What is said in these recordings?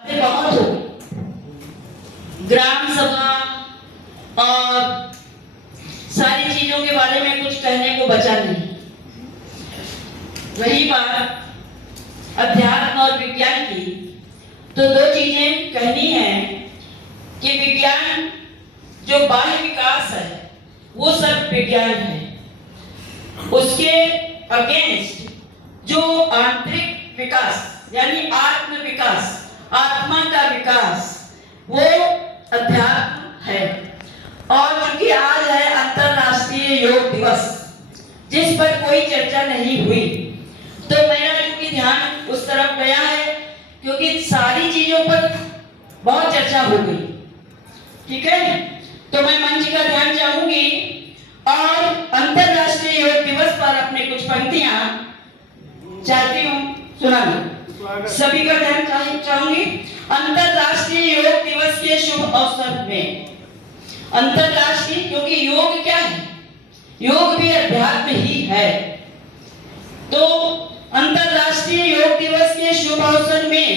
बहुत हो ग्राम सभा और सारी चीजों के बारे में कुछ कहने को बचा नहीं। रही बात अध्यात्म और विज्ञान की, तो दो चीजें कहनी है कि विज्ञान जो बाह्य विकास है वो सब विज्ञान है, उसके अगेंस्ट जो आंतरिक विकास यानी आत्म विकास, आत्मा का विकास, वो अध्यात्म है। और क्योंकि आज है अंतरराष्ट्रीय योग दिवस, जिस पर कोई चर्चा नहीं हुई, तो मेरा क्योंकि ध्यान उस तरफ गया है, क्योंकि सारी चीजों पर बहुत चर्चा हो गई। ठीक है, तो मैं मंच का ध्यान चाहूंगी और अंतरराष्ट्रीय योग दिवस पर अपने कुछ पंक्तियां चाहती हूँ सुनाना। सभी का ध्यान चाहूंगी। अंतरराष्ट्रीय योग दिवस के शुभ अवसर में, अंतरराष्ट्रीय क्योंकि योग क्या है, योग भी अध्यात्म ही है। तो अंतरराष्ट्रीय योग दिवस के शुभ अवसर में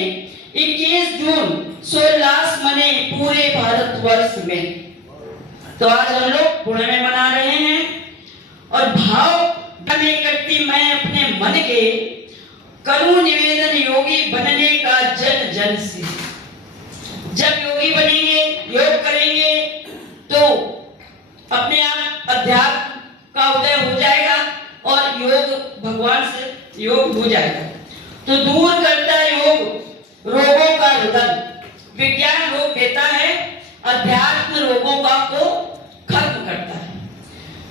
21 जून सोल्लास मने पूरे भारतवर्ष में। तो आज हम लोग पुणे में मना रहे हैं और भाव बने करती मैं अपने मन के करूं निवेदन योगी बनने का जन जन से। जब योगी बनेंगे, योग करेंगे, तो अपने आप अध्यात्म का उदय हो जाएगा और योग भगवान से योग हो जाएगा। तो दूर करता है योग रोगों का रुदन। विज्ञान रोग देता है, अध्यात्म रोगों का को खत्म करता है।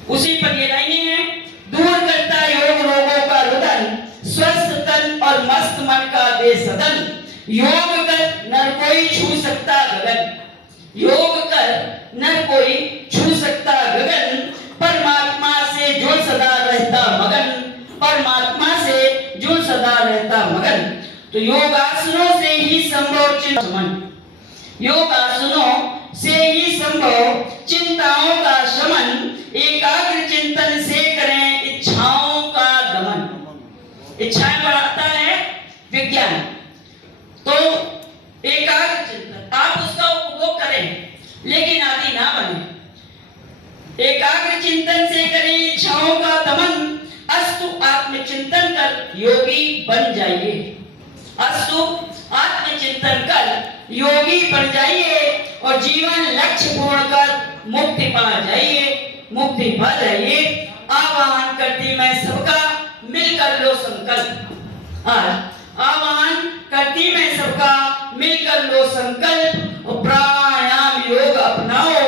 उसी पर ये लाइनें हैं, दूर करता योग रोगों का रुदन, स्वस्थ तन और मस्त मन का दे सदन। योग कर न कोई छू सकता गगन, योग कर न कोई छू सकता गगन। परमात्मा से जो सदा रहता मगन, परमात्मा से जो सदा रहता मगन। तो योगासनों से ही संभव चिंतन, योगासनों से ही संभव चिंताओं का शमन। एकाग्र चिंतन से करें इच्छाओं का दमन। इच्छाएं बढ़ाता है विज्ञान, तो एकाग्र चिंतन आप उसका उपभोग करें लेकिन आदि ना बने। एकाग्र चिंतन से करें इच्छाओं का दमन। अस्तु आत्मचिंतन कर योगी बन जाइए, अस्तु आत्मचिंतन कर योगी बन जाइए और जीवन लक्ष्य पूर्ण कर मुक्ति पा जाइए, मुक्ति पा जाइए। आह्वान करती मैं सबका मिलकर लो संकल्प। आज आह्वान करती मैं सबका मिलकर लो संकल्प और प्राणायाम योग अपनाओ,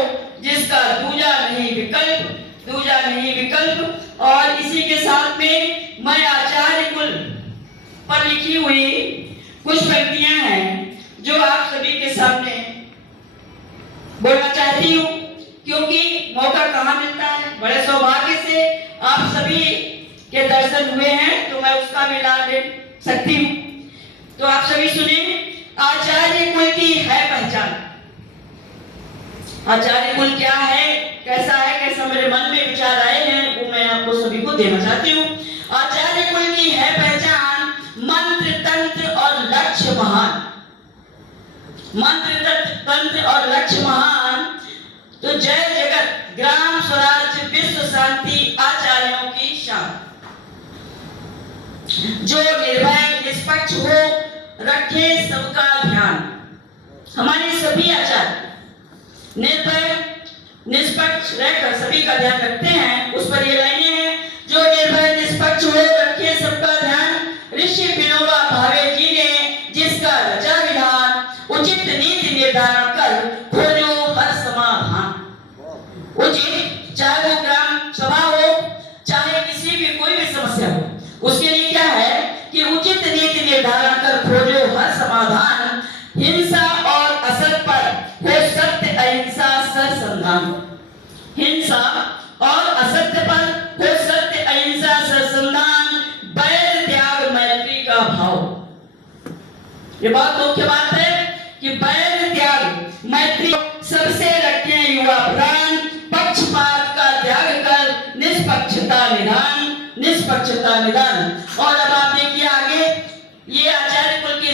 जिसका दूजा नहीं विकल्प, दूजा नहीं विकल्प। और इसी के साथ में मैं आचार्य कुल पर लिखी हुई कुछ पंक्तियां हैं जो आप सभी के सामने बोलना चाहती हूँ, क्योंकि मौका कहाँ मिलता है। बड़े सौभाग्य से आप सभी के दर्शन हुए हैं, तो मैं उसका भी लाभ ले सकती हूँ। तो आप सभी सुने, आचार्य कुल की है पहचान। आचार्य कुल क्या है, कैसा है, कैसा मेरे मन में विचार आए हैं, वो मैं आपको सभी को देना चाहती हूँ। आचार्य कुल की है पहचान, मंत्र तंत्र और लक्ष्य महान। मंत्र तंत्र और लक्ष्य महान। तो जय जगत ग्राम स्वराज्य विश्व शांति आचार्यों की शान। जो निर्भय निष्पक्ष हो रखे सबका ध्यान। हमारे सभी आचार्य निर्भय निष्पक्ष रहकर सभी का ध्यान रखते हैं। उस पर ये लाइनें हैं, जो निर्भय निष्पक्ष हो रखे सबका ध्यान। ऋषि विनोबा भावे जी ने जिसका रचा विधान, उचित नीति निर्धारण कर खोजो हर समाधान। उचित, चाहे वो ग्राम सभा हो, चाहे किसी भी कोई भी समस्या हो, उसके लिए क्या है कि उचित नीति निर्धारण कर खोजो हर समाधान। हिंसा और असत पर हो सत्य अहिंसा सरसंधान। हिंसा और असत्य पर हो सत्य अहिंसा सरसंधान। बैर त्याग मैत्री का भाव। ये बात मुख्य बात है कि बैर त्याग मैत्री सबसे रखें युवा प्राण। पक्षपात का त्याग कर निष्पक्षता निदान, निष्पक्षता निदान। और अब आप